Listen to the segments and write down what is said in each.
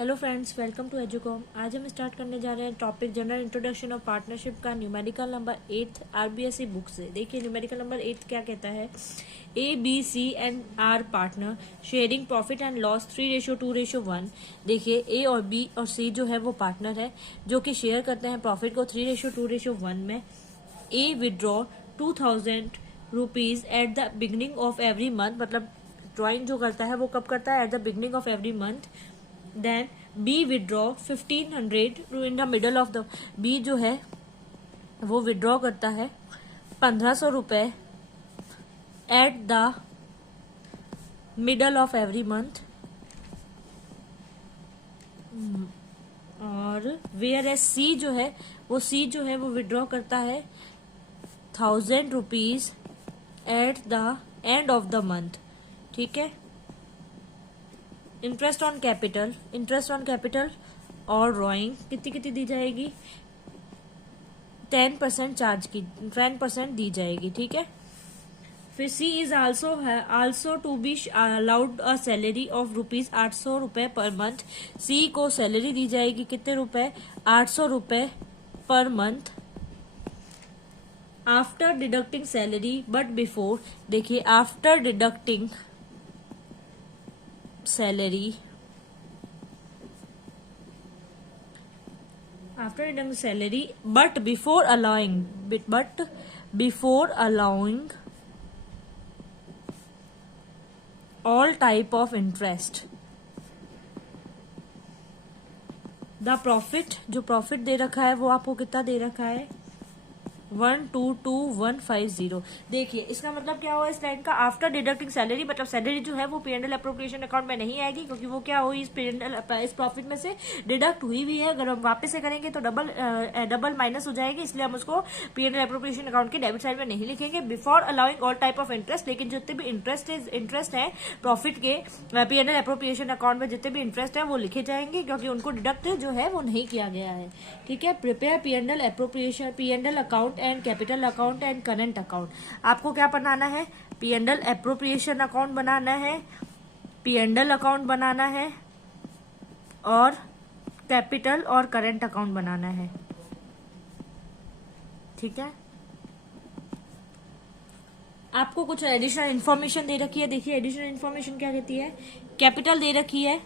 Hello friends, welcome to Educom. आज हम start करने जा रहे हैं topic general introduction of partnership का न्यूमेरिकल नंबर 8 आरबीएसई बुक से। देखिए न्यूमेरिकल नंबर 8 क्या कहता है। A B C and are partner sharing profit and loss 3:2:1। देखिए ए और बी और सी जो है वो पार्टनर है जो कि शेयर करते हैं प्रॉफिट को 3:2:1 में। A withdraw 2000 rupees at the beginning of every month, मतलब ड्रॉइंग जो करता है वो कब करता है, at the beginning of every month. Then B withdraw 1500 in the middle of the, B जो है वो विदड्रॉ करता है 1500 रुपए at the middle of every month. और वेयर एज C जो है वो विदड्रॉ करता है 1000 rupees at the end of the month. ठीक है। इंटरेस्ट ऑन कैपिटल और ड्रॉइंग कितनी दी जाएगी, 10% चार्ज की 10% दी जाएगी। ठीक है। फिर C is also to be allowed a salary of rupees 800 रुपए पर मंथ। सी को सैलरी दी जाएगी कितने रुपए, 800 रुपए per month after deducting salary but before. देखिए after deducting salary, but before allowing all type of interest, the profit जो profit दे रखा है वो आपको कितना दे रखा है, 122,150। देखिए इसका मतलब क्या हुआ इस लाइन का, आफ्टर डिडक्टिंग सैलरी, मतलब सैलरी जो है वो P&L अप्रोप्रिएशन अकाउंट में नहीं आएगी क्योंकि वो क्या हुई इस प्रॉफिट में से डिडक्ट हुई भी है। अगर हम वापस से करेंगे तो डबल माइनस हो जाएगी, इसलिए हम उसको P&L अप्रोप्रिएशन अकाउंट के डेबिट साइड में नहीं लिखेंगे। Before allowing all type of interest, लेकिन जितने भी इंटरेस्ट है प्रॉफिट के P&L अप्रोप्रिएशन अकाउंट में जितने भी इंटरेस्ट है वो लिखे जाएंगे क्योंकि उनको डिडक्ट जो है वो नहीं किया गया है। ठीक है। Prepare P&L account and capital account and current account. आपको क्या बनाना है, P&L एप्रोप्रिएशन अकाउंट बनाना है, P&L अकाउंट बनाना है और कैपिटल और करंट अकाउंट बनाना है। ठीक है। आपको कुछ एडिशनल इन्फॉर्मेशन दे रखी है। देखिए एडिशनल इन्फॉर्मेशन क्या कहती है, कैपिटल दे रखी है।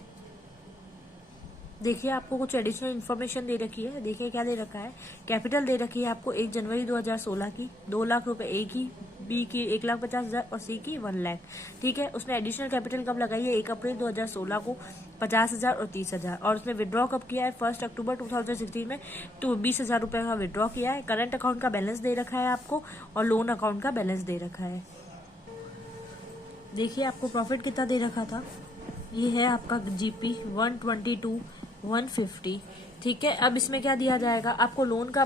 देखिए आपको कुछ एडिशनल इन्फॉर्मेशन दे रखी है। देखिए क्या दे रखा है, कैपिटल दे रखी है आपको 1 जनवरी 2016 की 2 लाख रुपए ए की, बी की 1,50,000 और सी की 1 लाख। ठीक है। उसने एडिशनल कैपिटल कब लगाई है, 1 अप्रैल 2016 को 50,000 और 30,000। और उसने विड्रॉ कब किया है, 1 अक्टूबर 2016 में तो 20,000 रुपए का विड्रॉ किया है। करंट अकाउंट का बैलेंस दे रखा है आपको और लोन अकाउंट का बैलेंस दे रखा है। देखिए आपको प्रॉफिट कितना दे रखा था, ये है आपका GP 122,150। ठीक है। अब इसमें क्या दिया जाएगा आपको, लोन का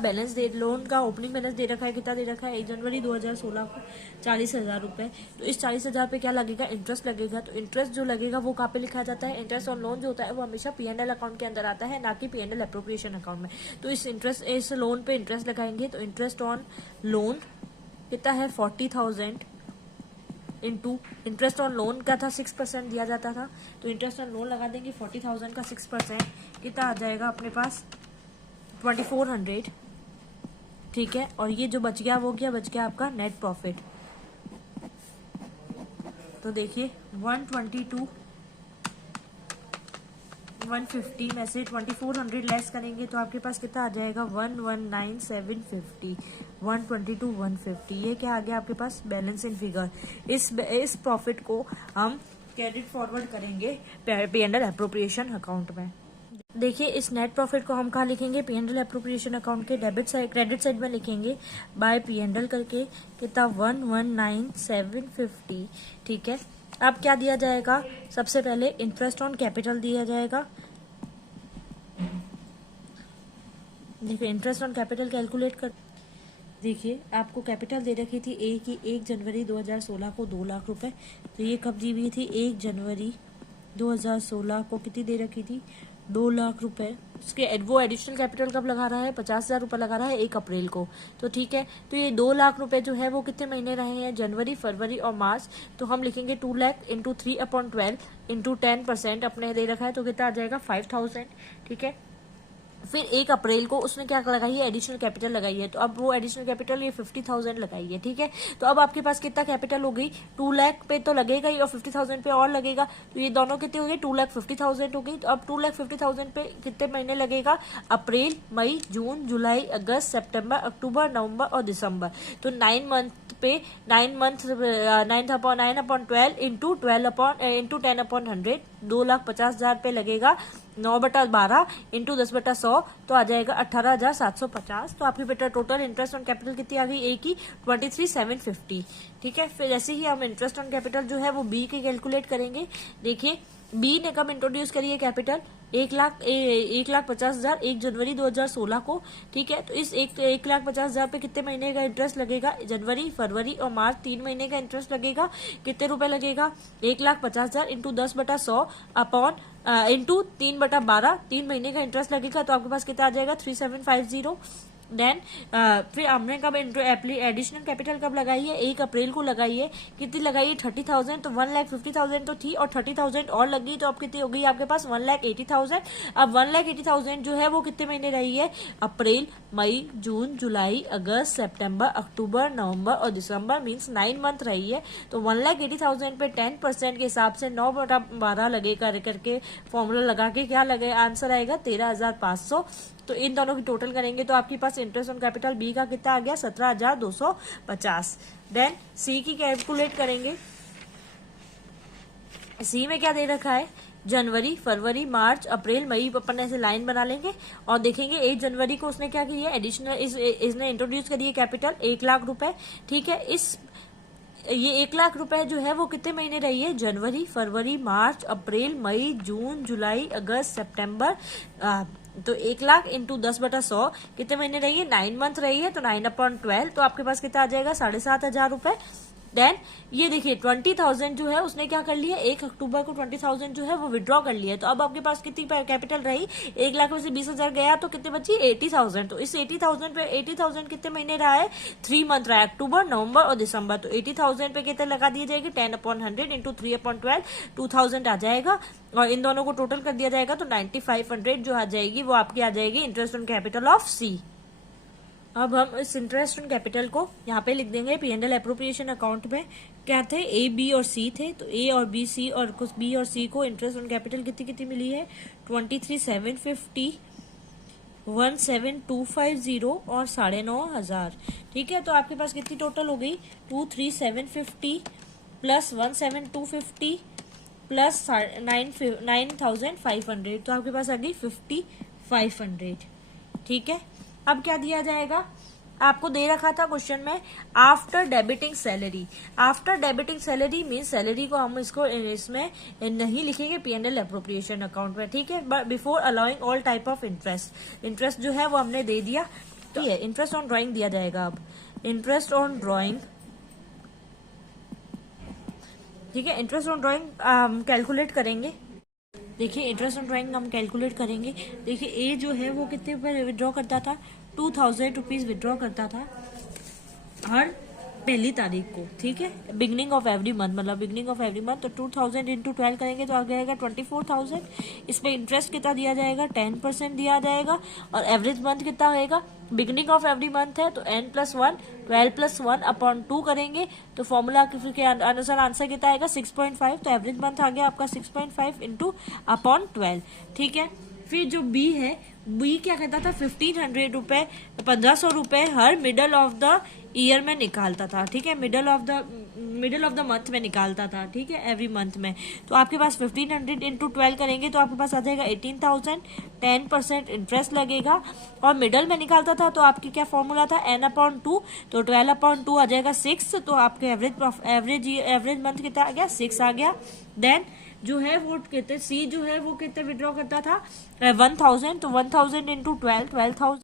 ओपनिंग बैलेंस दे रखा है, कितना दे रखा है 1 जनवरी 2016 को 40,000 रुपए। तो इस 40,000 पे क्या लगेगा, इंटरेस्ट लगेगा। तो इंटरेस्ट जो लगेगा वो कहाँ पे लिखा जाता है, इंटरेस्ट ऑन लोन जो होता है वो हमेशा P&L अकाउंट के अंदर आता है, ना कि P&L एप्रोप्रिएशन अकाउंट में। तो इस लोन पे इंटरेस्ट लगाएंगे तो इंटरेस्ट ऑन लोन कितना है 40,000 इंटू इंटरेस्ट ऑन लोन का था 6% दिया जाता था, तो इंटरेस्ट ऑन लोन लगा देंगे 40,000 का 6% कितना आ जाएगा अपने पास 2400। ठीक है। और ये जो बच गया आपका नेट प्रॉफिट। तो देखिए 122,150 में से 2400 लेस करेंगे तो आपके पास कितना आ जाएगा 119,750। 122,150 ये क्या आ गया आपके पास, बैलेंस इन फिगर। इस प्रॉफिट को हम क्रेडिट फॉरवर्ड करेंगे P&L एप्रोप्रिएशन अकाउंट में। देखिए इस नेट प्रॉफिट को हम कहाँ लिखेंगे, P&L एप्रोप्रिएशन अकाउंट के क्रेडिट साइड में लिखेंगे बाय P&L करके, कितना 119,750। ठीक है। अब क्या दिया जाएगा, सबसे पहले इंटरेस्ट ऑन कैपिटल दिया जाएगा। देखिए इंटरेस्ट ऑन कैपिटल कैलकुलेट कर, देखिए आपको कैपिटल दे रखी थी ए की 1 जनवरी 2016 को 2 लाख रुपए। तो ये कब दी हुई थी, 1 जनवरी 2016 को कितनी दे रखी थी, 2 लाख रुपए। उसके वो एडिशनल कैपिटल कब लगा रहा है, 50,000 रुपये लगा रहा है 1 अप्रैल को। तो ठीक है, तो ये 2 लाख रुपए जो है वो कितने महीने रहे हैं, जनवरी, फरवरी और मार्च। तो हम लिखेंगे 2 लाख इंटू 3/12 इंटू 10% अपने दे रखा है, तो कितना आ जाएगा 5,000। ठीक है, फिर 1 अप्रैल को उसने क्या लगाई है, एडिशनल कैपिटल लगाई है। तो अब वो एडिशनल कैपिटल ये 50,000 लगाई है। ठीक है, तो अब आपके पास कितना कैपिटल हो गई, 2 लाख पे तो लगेगा ही और 50,000 पे और लगेगा। तो ये दोनों कितने हो गए, 2,50,000 हो गई। तो अब 2,50,000 पे कितने महीने लगेगा, अप्रैल, मई, जून, जुलाई, अगस्त, सितंबर, अक्टूबर, नवंबर और दिसंबर। तो 9 मंथ पे 9/12 इंटू 10/100 2,50,000 पे लगेगा। 9/12 इंटू 10/100 तो आ जाएगा 18,750। तो आपकी बेटा टोटल इंटरेस्ट ऑन कैपिटल कितनी आ गई, ए की 23,750। ठीक है, फिर जैसे ही हम इंटरेस्ट ऑन कैपिटल जो है वो बी के कैलकुलेट करेंगे। देखिए बी ने कब इंट्रोड्यूस करी है कैपिटल, 1,50,000 1 जनवरी 2016 को। ठीक है, तो इस 1,50,000 पे कितने महीने का इंटरेस्ट लगेगा, जनवरी, फरवरी और मार्च 3 महीने का इंटरेस्ट लगेगा। कितने रुपए लगेगा, 1,50,000 इंटू 10/100 अपॉन इंटू 3/12 3 महीने का इंटरेस्ट लगेगा। तो आपके पास कितना आ जाएगा, 3,750। देन फिर हमने कब एडिशनल कैपिटल कब लगाई है, 1 अप्रैल को लगाई है। कितनी लगाई है, 30,000। तो 1,50,000 तो थी और 30,000 और लगी, तो अब कितनी हो गई आपके पास, 1,80,000। अब 1,80,000 जो है वो कितने महीने रही है, अप्रैल, मई, जून, जुलाई, अगस्त, सितंबर, अक्टूबर, नवंबर और दिसंबर, मीन्स 9 मंथ रही है। तो 1,80,000 पे 10% के हिसाब से 9/12 लगेगा करके फॉर्मूला लगा के क्या लगे, आंसर आएगा 13,500। तो इन दोनों की टोटल करेंगे तो आपके पास इंटरेस्ट ऑन कैपिटल बी का कितना आ गया, 17,250। देन सी की कैलकुलेट करेंगे। सी में क्या दे रखा है, जनवरी, फरवरी, मार्च, अप्रैल, मई, अपन ऐसे लाइन बना लेंगे और देखेंगे 1 जनवरी को उसने क्या किया, एडिशनल इसने इंट्रोड्यूस करी है कैपिटल 1 लाख रुपए। ठीक है, ये 1 लाख रुपए जो है वो कितने महीने रही है, जनवरी, फरवरी, मार्च, अप्रैल, मई, जून, जुलाई, अगस्त, सितंबर। तो 1 लाख इंटू 10/100 कितने महीने रही है, 9 मंथ रही है। तो 9/12 तो आपके पास कितना आ जाएगा, 7,500 रुपए। देन ये देखिए 20,000 जो है उसने क्या कर लिया, 1 अक्टूबर को 20,000 जो है वो विड्रॉ कर लिया है। तो अब आपके पास कितनी कैपिटल रही, 1 लाख में से 20,000 गया तो कितने बची, 80,000। तो इस 80,000 पे 80,000 कितने महीने रहा है, 3 मंथ रहा है, अक्टूबर, नवंबर और दिसंबर। तो 80,000 पे कितने लगा दिए जाएगी, 10/100 इंटू 3/12 2,000 आ जाएगा और इन दोनों को टोटल कर दिया जाएगा। तो 9,500 जो आ जाएगी वो आपकी आ जाएगी इंटरेस्ट ऑन कैपिटल ऑफ सी। अब हम इस इंटरेस्ट ऑन कैपिटल को यहाँ पे लिख देंगे P&L एप्रोप्रिएशन अकाउंट में। क्या थे, ए, बी और सी थे। तो ए और बी, सी और कुछ बी और सी को इंटरेस्ट ऑन कैपिटल कितनी कितनी मिली है, 23,750, 17,250 और 9,500। ठीक है, तो आपके पास कितनी टोटल हो गई, 23,750 प्लस 17,250 प्लस 9,500। तो आपके पास आ गई 5,500। ठीक है, अब क्या दिया जाएगा, आपको दे रखा था क्वेश्चन में after debiting salary. After debiting salary mean salary को हम इसको इसमें नहीं लिखेंगे P&L एप्रोप्रिएशन अकाउंट में। ठीक है, but before allowing all type of interest जो है वो हमने दे दिया। तो ये इंटरेस्ट ऑन ड्राइंग दिया जाएगा। अब इंटरेस्ट ऑन ड्राइंग, ठीक है, इंटरेस्ट ऑन ड्राइंग कैलकुलेट करेंगे। देखिए इंटरेस्ट ऑन ड्राइंग हम कैलकुलेट करेंगे। देखिए ए जो है वो कितने पर विड्रॉ करता था, 2,000 रुपीज विड्रॉ करता था हर पहली तारीख को। ठीक है, बिगनिंग ऑफ एवरी मंथ, मतलब बिगनिंग ऑफ एवरी मंथ। तो 2,000 इंटू 12 करेंगे तो आ जाएगा 24,000। इसमें इंटरेस्ट कितना दिया जाएगा, 10% दिया जाएगा और एवरेज मंथ कितना होएगा, बिगनिंग ऑफ एवरी मंथ है तो n+1 12+1/2 करेंगे तो फॉर्मूला के अनुसार आंसर कितना आएगा, 6.5। तो एवरेज मंथ आ गया आपका 6.5 इंटू अपॉन 12। ठीक है, फिर जो बी है, बी क्या कहता था, 1,500 रुपए 1,500 रुपए हर मिडल ऑफ द ईयर में निकालता था। ठीक है, मिडल ऑफ द मंथ में निकालता था। ठीक है, एवरी मंथ में। तो आपके पास 1,500 इंटू 12 करेंगे तो आपके पास आ जाएगा 18,000। 10% इंटरेस्ट लगेगा और मिडल में निकालता था तो आपकी क्या फॉर्मूला था, n/2। तो 12/2 आ जाएगा 6। तो आपके एवरेज मंथ कितना आ गया, 6 आ गया। देन जो है वो कितने, सी जो है वो कितने विड्रॉ करता था, 1,000। तो 1,000 इंटू 12,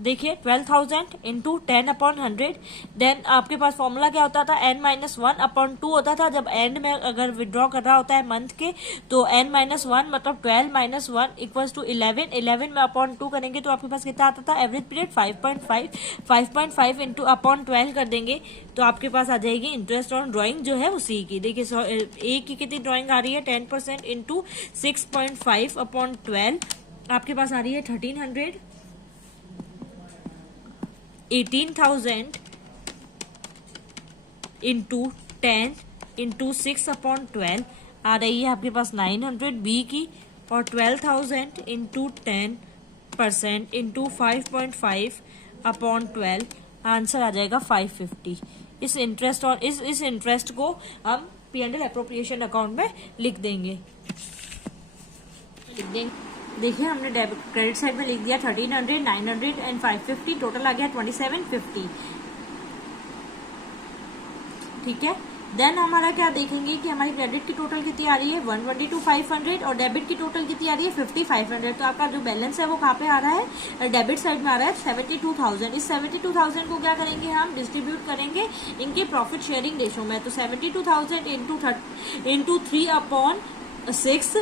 देखिए 12,000 इंटू 10/100। देन आपके पास फॉर्मूला क्या होता था, n-1/2 होता था। जब एंड में अगर विड्रॉ कर रहा होता है मंथ के तो n-1 मतलब 12 - 1 इक्वल्स टू 11। 11 में अपॉन 2 करेंगे तो आपके पास कितना आता था, एवरेज पीरियड 5.5। 5.5 इंटू अपॉन 12 कर देंगे तो आपके पास आ जाएगी इंटरेस्ट ऑन ड्राइंग जो है उसी की। देखिए ए की कितनी ड्राइंग आ रही है, 10% इंटू 6.5 अपॉन 12 आपके पास आ रही है 1300। 18,000 इंटू 10 इंटू 6/12 आ रही है आपके पास 900 बी की, और 12,000 इंटू 10% इंटू 5.5/12 आंसर आ जाएगा 550। इस इंटरेस्ट और इस इंटरेस्ट को हम P&L एप्रोप्रिएशन अकाउंट में लिख देंगे। देखिए हमने क्रेडिट साइड में लिख दिया 1300, 900 एंड 550, टोटल आ गया 2750। ठीक है, देन हमारा क्या देखेंगे कि हमारी क्रेडिट की टोटल कितनी आ रही है 122,500 और डेबिट की टोटल कितनी आ रही है 50,500। तो आपका जो बैलेंस है वो कहाँ पे आ रहा है, डेबिट साइड में आ रहा है 72,000। इस 72,000 को क्या करेंगे, हम डिस्ट्रीब्यूट करेंगे इनके प्रॉफिट शेयरिंग रेशो में। तो 72,000 इंटू 3/6 26,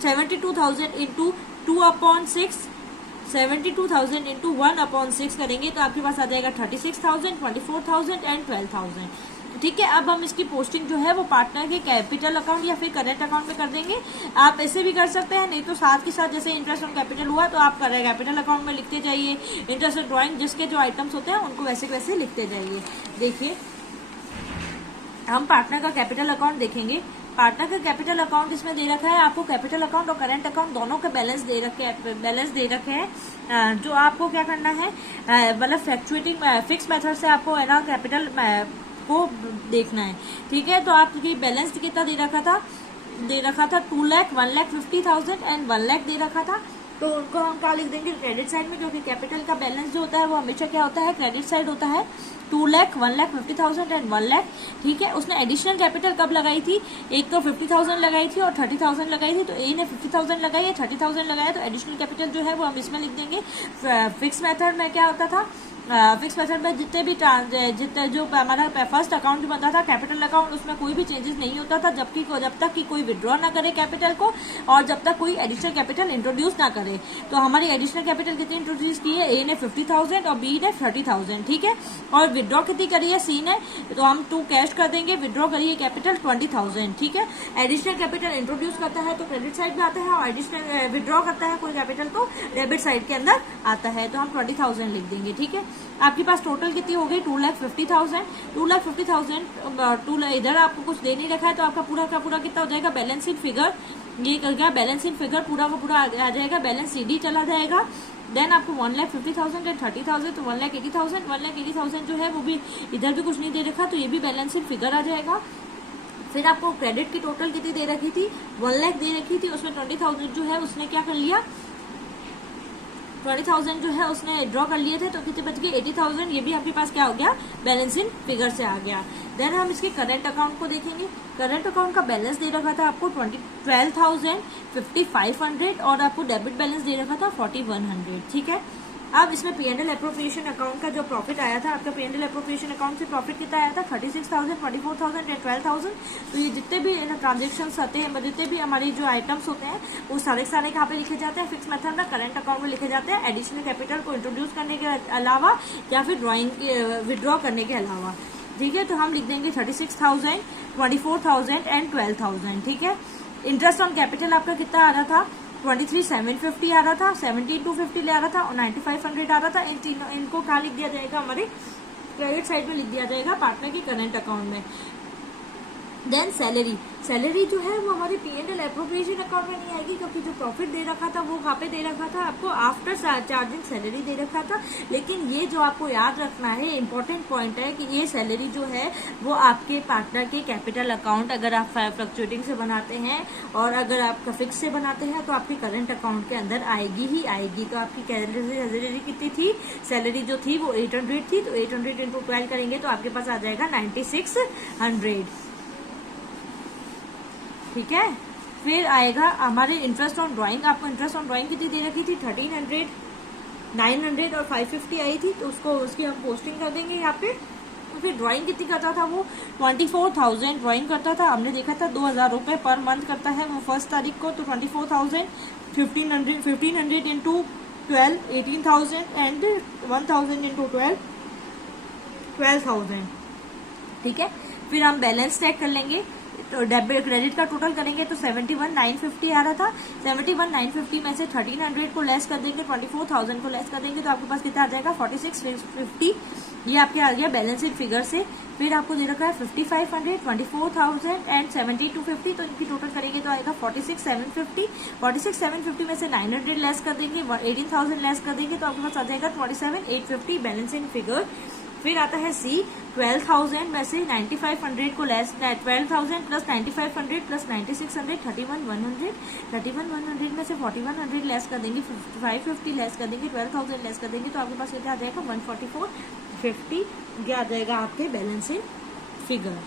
72,000 इंटू 2/6, 72,000 इंटू 1/6 करेंगे तो आपके पास आ जाएगा 36,000, 24,000 एंड 12,000। ठीक है, अब हम इसकी पोस्टिंग जो है वो पार्टनर के कैपिटल अकाउंट या फिर करेंट अकाउंट में कर देंगे। आप ऐसे भी कर सकते हैं, नहीं तो साथ के साथ जैसे इंटरेस्ट ऑन कैपिटल हुआ तो आप कैपिटल अकाउंट में लिखते जाइए, इंटरेस्ट ऑन ड्राइंग जिसके जो आइटम्स होते हैं उनको वैसे वैसे लिखते जाइए। देखिए हम पार्टनर का कैपिटल अकाउंट देखेंगे। पार्टनर का कैपिटल अकाउंट इसमें दे रखा है आपको, कैपिटल अकाउंट और करंट अकाउंट दोनों के बैलेंस दे रखे हैं। जो आपको क्या करना है, मतलब फ्लक्चुएटिंग फिक्स मेथड से आपको है ना कैपिटल को देखना है। ठीक है, तो आपकी बैलेंस कितना दे रखा था 2 लाख, 1,50,000 एंड 1 लाख दे रखा था। तो उनको हम क्या लिख देंगे क्रेडिट साइड में, क्योंकि कैपिटल का बैलेंस जो होता है वो हमेशा क्या होता है, क्रेडिट साइड होता है। 2 लाख, 1,50,000 एंड 1 लाख। ठीक है, उसने एडिशनल कैपिटल कब लगाई थी, एक तो 50,000 लगाई थी और 30,000 लगाई थी। तो ए ने 50,000 लगाई है, 30,000 लगाया, तो एडिशनल कैपिटल जो है वो हम इसमें लिख देंगे। फिक्स मेथड में क्या होता था, फिक्स मेथड में जितने जो हमारा फर्स्ट अकाउंट जो बनता था कैपिटल अकाउंट, उसमें कोई भी चेंजेस नहीं होता था जब तक कि कोई विड्रॉ ना करे कैपिटल को और जब तक कोई एडिशनल कैपिटल इंट्रोड्यूस ना करे। तो हमारी एडिशनल कैपिटल कितनी इंट्रोड्यूस की है, ए ने 50,000 और बी ने 30,000। ठीक है, और विड्रॉ कितनी करी है सी ने, तो हम 2 कैश कर देंगे। विड्रॉ करी है कैपिटल 20,000। ठीक है, एडिशनल कैपिटल इंट्रोड्यूस करता है तो क्रेडिट साइड में आता है और एडिशनल विड्रॉ करता है कोई कैपिटल तो डेबिट साइड के अंदर आता है। तो हम 20,000 लिख देंगे। ठीक है, आपके पास टोटल कितनी हो गई 2,50,000। 2,50,000 इधर आपको कुछ दे नहीं रखा है तो आपका पूरा का पूरा कितना हो जाएगा, बैलेंस शीट फिगर ये कर गया, बैलेंस शीट फिगर पूरा का पूरा आ जाएगा, बैलेंस सीडी चला जाएगा। देन आपको 1,50,000 एंड 30,000 तो 1,80,000। 1,80,000 जो है वो भी इधर भी कुछ नहीं दे रखा तो ये भी बैलेंस शीट फिगर आ जाएगा। फिर आपको क्रेडिट की टोटल कितनी दे रखी थी, 1 लाख दे रखी थी, उसमें 20,000 जो है उसने क्या कर लिया, 20,000 जो है उसने ड्रॉ कर लिए थे तो कितने बच गए 80,000। ये भी आपके पास क्या हो गया, बैलेंस इन फिगर से आ गया। देन हम इसके करंट अकाउंट को देखेंगे। करंट अकाउंट का बैलेंस दे रखा था आपको 12,000, 5,500 और आपको डेबिट बैलेंस दे रखा था 4,100। ठीक है, अब इसमें P&L एप्रोप्रिएशन अकाउंट का जो प्रॉफिट आया था, आपका P&L एप्रोप्रिएशन अकाउंट से प्रॉफिट कितना आया था 36,000, 24,000 एंड 12,000। तो ये जितने भी ट्रांजेक्शन आते हैं, जितने भी हमारी जो आइटम्स होते हैं वो सारे कहाँ पे लिखे जाते हैं, फिक्स मेथड में करंट अकाउंट में लिखे जाते हैं, एडिशनल कैपिटल को इंट्रोड्यूस करने के अलावा या फिर ड्रॉइंग विड्रॉ करने के अलावा। ठीक है, तो हम लिख देंगे 36,000, 24,000 एंड 12,000। ठीक है, इंटरेस्ट ऑन कैपिटल आपका कितना आ रहा था 23,750 आ रहा था, 17,250 ले आ रहा था और 9,500 आ रहा था। इन तीनों इनको क्या लिख दिया जाएगा, हमारे क्रेडिट साइड में लिख दिया जाएगा पार्टनर के करंट अकाउंट में। देन सैलरी जो है वो हमारे P&L एप्रोप्रिएशन अकाउंट में नहीं आएगी, क्योंकि जो प्रॉफिट दे रखा था वो कहाँ पे दे रखा था आपको, आफ्टर चार्जिंग सैलरी दे रखा था। लेकिन ये जो आपको याद रखना है, इंपॉर्टेंट पॉइंट है कि ये सैलरी जो है वो आपके पार्टनर के कैपिटल अकाउंट, अगर आप फ्लक्चुएटिंग से बनाते हैं और अगर आप फिक्स से बनाते हैं तो आपके करंट अकाउंट के अंदर आएगी ही आएगी। तो आपकी सैलरी कितनी थी, सैलरी जो थी वो 800 थी, तो 800 इंटू 12 करेंगे तो आपके पास आ जाएगा 9,600। ठीक है, फिर आएगा हमारे इंटरेस्ट ऑन ड्राइंग। आपको इंटरेस्ट ऑन ड्राइंग कितनी दे रखी थी 1,300। 900 और 550 आई थी, तो उसको उसकी हम पोस्टिंग कर देंगे यहाँ पे। तो फिर ड्राइंग कितनी करता था वो, 24,000 ड्राइंग करता था। हमने देखा था 2,000 रुपये पर मंथ करता है वो फर्स्ट तारीख को। तो 24,000, 1500 इंटू 12, 18,000 एंड 1,000 इंटू 12, 12,000। ठीक है, फिर हम बैलेंस चेक कर लेंगे। तो डेबिट क्रेडिट का टोटल करेंगे तो 71,950 आ रहा था। 71,950 में से 1,300 को लेस कर देंगे, 24,000 को लेस कर देंगे, तो आपके पास कितना आ जाएगा 46,50। ये आपके आ गया बैलेंसिंग फिगर से। फिर आपको दे रखा है 5,500, 24,000 एंड 72,50, तो इनकी टोटल करेंगे तो आएगा 46,750। 46,750 में से 900 लेस कर देंगे, 18,000 लेस कर देंगे, तो आपके पास आ जाएगा 27,850 बैलेंसिंग फिगर। फिर आता है सी, 12,000 में से 9,500 को लेस, 12,000 प्लस 9,500 प्लस 9,600, 31,100। 31,100 में से 4,100 लेस कर देंगे, 550 लेस कर देंगे, 12,000 लेस कर देंगे, तो आपके पास क्या आ जाएगा 144,50। ये आ जाएगा आपके बैलेंसिंग फिगर।